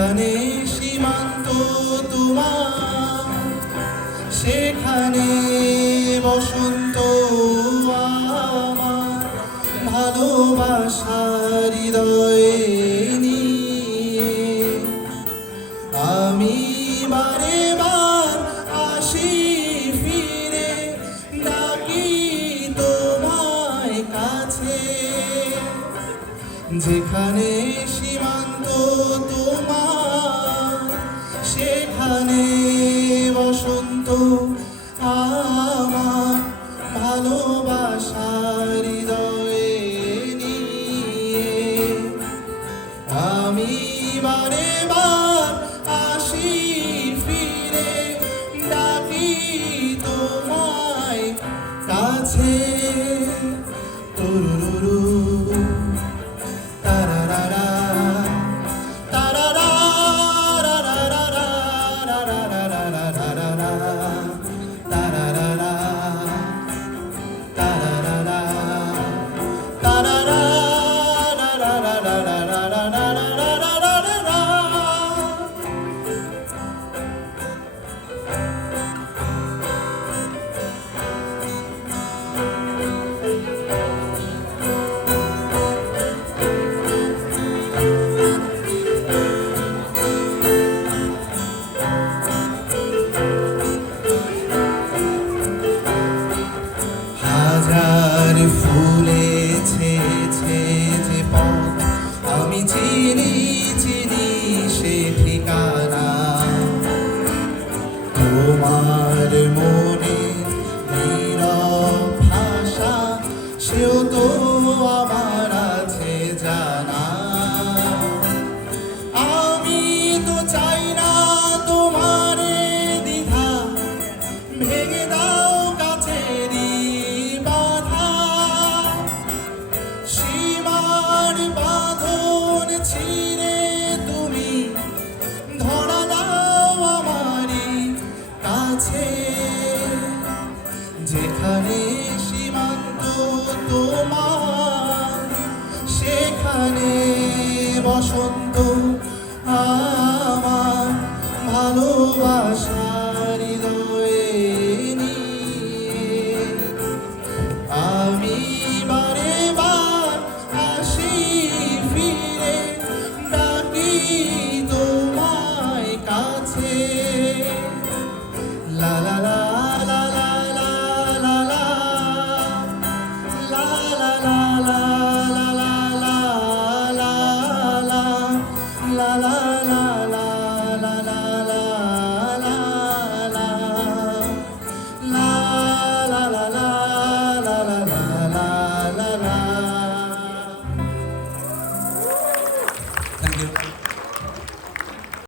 যেখানে সীমান্ত তোমার সেখানে বসন্ত আমার ভালোবাসার হৃদয়ে নিয়ে আমি বারে বার আসি ফিরে ডাকি তোমায় কাছে যেখানে সীমান্ত তোমার সেখানে বসন্ত আমার ভালোবাসার হৃদয়ে নিয়ে আমি বারে বার আসি ফিরে ডাকি তোমায় কাছে তুরুরু তারারারা তারারা রারারারা রারারারা তারারারা তারারারা তারারা রারারারা হাজার ফুলে ছেয়েছে যে পথ আমি চিনি চিনি সে ঠিকানা তোমার মনে নীরব ভাষা সেও তো আমার আছে জানা আমি তো চাই না তোমার দ্বিধা ভেঙে দাও কাছেরই বাধা সীমার বাঁধন ছিঁড়ে তুমি ধরা দাও আমারই কাছে যেখানে সীমান্ত তোমার সেখানে বসন্ত আমার ভালোবাসা